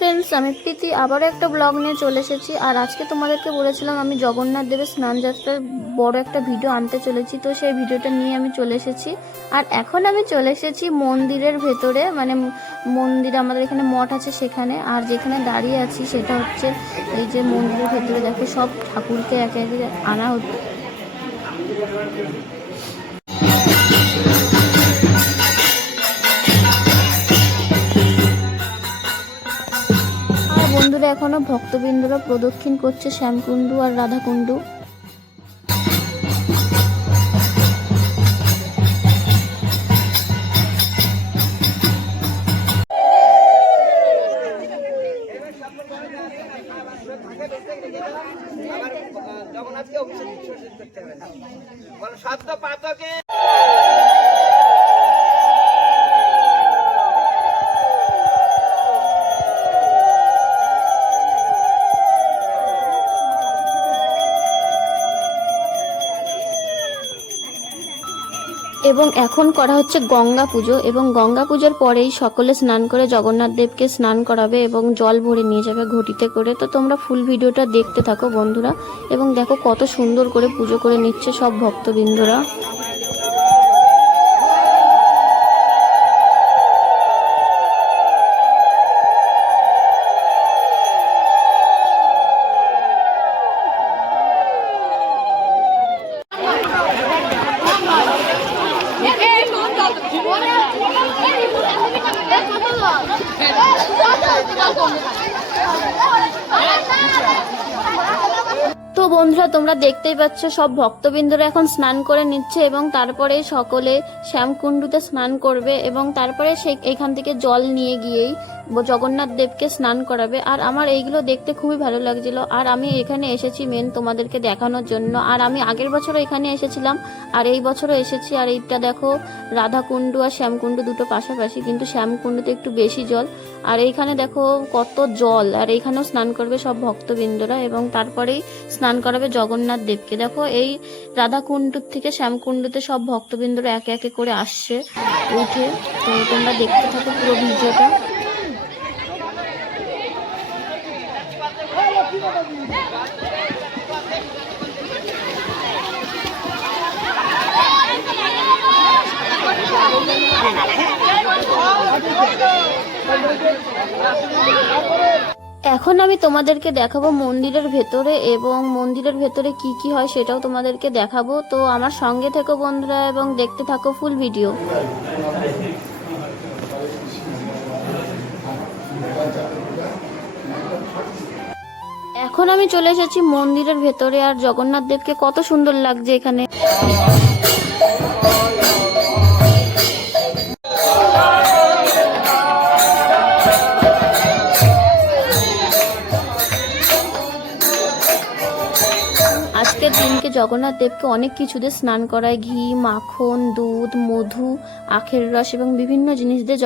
Friends, আমি প্রীতি আবারও একটা ব্লগ নিয়ে চলে এসেছি। আর আজকে তোমাদেরকে বলেছিলাম আমি জগন্নাথ দেবের স্নান যাত্রার বড় একটা ভিডিও আনতে চলেছি, তো সেই ভিডিওটা নিয়ে আমি চলে এসেছি। আর এখন আমি চলে এসেছি মন্দিরের ভেতরে, মানে মন্দির আমাদের এখানে মঠ আছে সেখানে। আর যেখানে দাঁড়িয়ে আছি সেটা হচ্ছে এই যে মন্দিরের ভেতরে দেখো সব ঠাকুরকে একে একে আনা হচ্ছে। বন্ধুরা এখনো ভক্তবৃন্দরা প্রদক্ষিণ করছে শ্যামকুণ্ডু আর রাধাকুণ্ডু। এবং এখন করা হচ্ছে গঙ্গা পুজো, এবং গঙ্গা পুজোর পরেই সকলে স্নান করে জগন্নাথ দেবকে স্নান করাবে এবং জল ভরে নিয়ে যাবে ঘটিতে করে। তো তোমরা ফুল ভিডিওটা দেখতে থাকো বন্ধুরা, এবং দেখো কত সুন্দর করে পুজো করে নিচ্ছে সব ভক্তবৃন্দরা। তো বন্ধুরা তোমরা দেখতেই পাচ্ছ সব ভক্তবৃন্দরা এখন স্নান করে নিচ্ছে এবং তারপরে সকলে শ্যামকুণ্ডুতে স্নান করবে এবং তারপরে এখান থেকে জল নিয়ে গিয়েই জগন্নাথ দেবকে স্নান করাবে। আর আমার এইগুলো দেখতে খুবই ভালো লাগছিল। আর আমি এখানে এসেছি মেন তোমাদেরকে দেখানোর জন্য। আর আমি আগের বছরও এখানে এসেছিলাম আর এই বছরও এসেছি। আর এইটা দেখো রাধাকুণ্ডু আর শ্যামকুণ্ডু দুটো পাশাপাশি, কিন্তু শ্যামকুণ্ডুতে একটু বেশি জল। আর এইখানে দেখো কত জল, আর এইখানেও স্নান করবে সব ভক্তবৃন্দরা এবং তারপরেই স্নান করাবে জগন্নাথ দেবকে। দেখো এই রাধাকুণ্ডুর থেকে শ্যামকুণ্ডুতে সব ভক্তবৃন্দরা একে একে করে আসছে উঠে। তো তোমরা দেখতে থাকো পুরো ভিডিওটা। এখন আমি তোমাদেরকে দেখাবো মন্দিরের ভেতরে, এবং মন্দিরের ভেতরে কি কি হয় সেটাও তোমাদেরকে দেখাবো। তো আমার সঙ্গে থেকো বন্ধুরা এবং দেখতে থাকো ফুল ভিডিও। এখন আমি চলে এসেছি মন্দিরের ভেতরে, আর জগন্নাথ দেবকে কত সুন্দর লাগছে এখানে। আজকের দিনকে জগন্নাথ দেবকে অনেক কিছুতে স্নান করায়, ঘি, মাখন, দুধ, মধু, আখের রস এবং বিভিন্ন জিনিস দিয়ে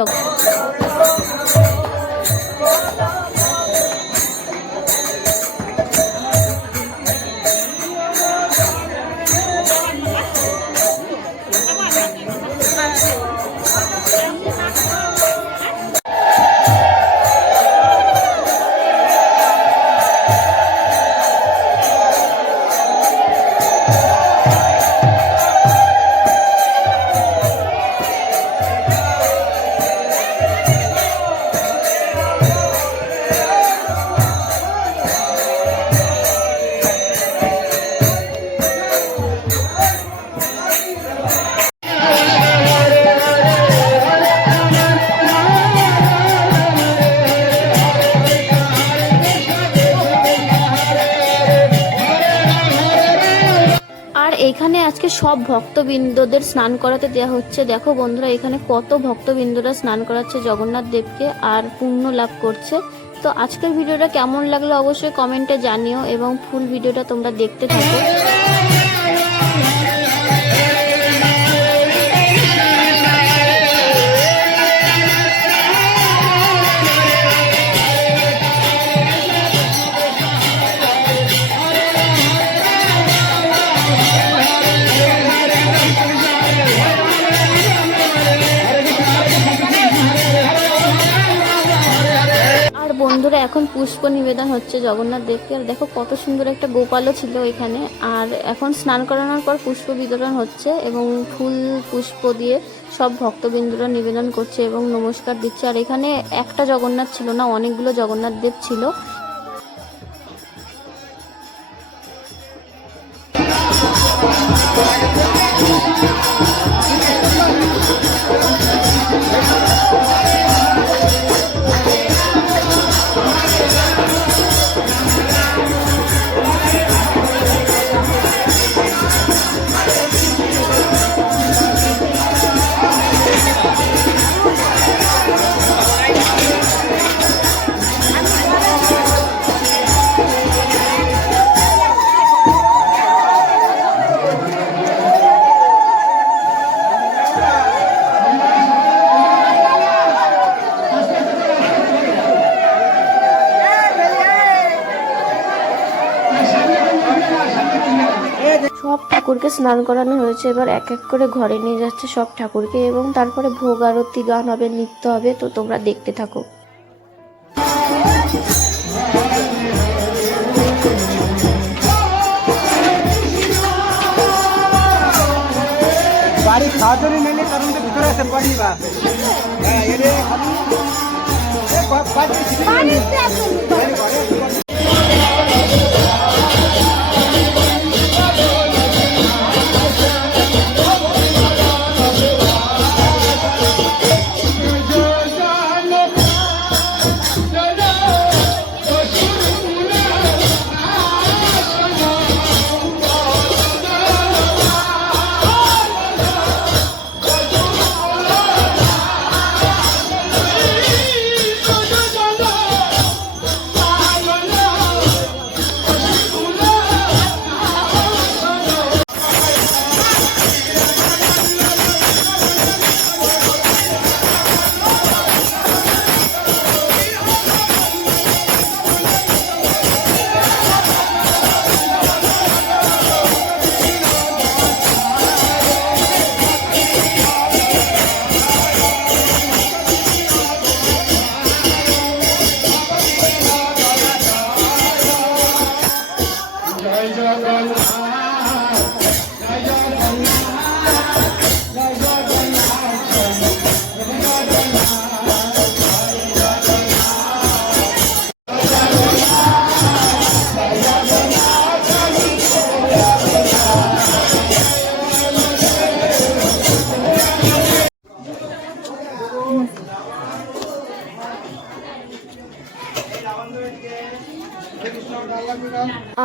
এখানে আজকে সব ভক্তবৃন্দদের স্নান করাতে দেওয়া হচ্ছে। দেখো বন্ধুরা এখানে কত ভক্তবৃন্দরা স্নান করাচ্ছে জগন্নাথ দেবকে আর পুণ্য লাভ করছে। তো আজকের ভিডিওটা কেমন লাগলো অবশ্যই কমেন্টে জানিও এবং ফুল ভিডিওটা তোমরা দেখতে থাকো। এখন পুষ্প নিবেদন হচ্ছে জগন্নাথ দেবকে। আর দেখো কত সুন্দর একটা গোপালও ছিল এখানে। আর এখন স্নান করানোর পর পুষ্প বিতরণ হচ্ছে এবং ফুল পুষ্প দিয়ে সব ভক্তবৃন্দরা নিবেদন করছে এবং নমস্কার দিচ্ছে। আর এখানে একটা জগন্নাথ ছিল না, অনেকগুলো জগন্নাথ দেব ছিল। সব ঠাকুরকে স্নান করানো হয়েছে, এবার এক এক করে ঘরে নিয়ে যাচ্ছে সব ঠাকুরকে এবং তারপরে ভোগ আরতি, গান হবে, নৃত্য হবে। তো তোমরা দেখতে থাকো। বাড়ি খাওয়া জন্য নিলে কারণ ভিতরে আছে পড়ি বা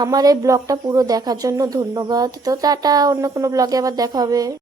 আমার এই ব্লগটা পুরো দেখার জন্য ধন্যবাদ। তো টাটা, অন্য কোনো ব্লগে আবার দেখা হবে।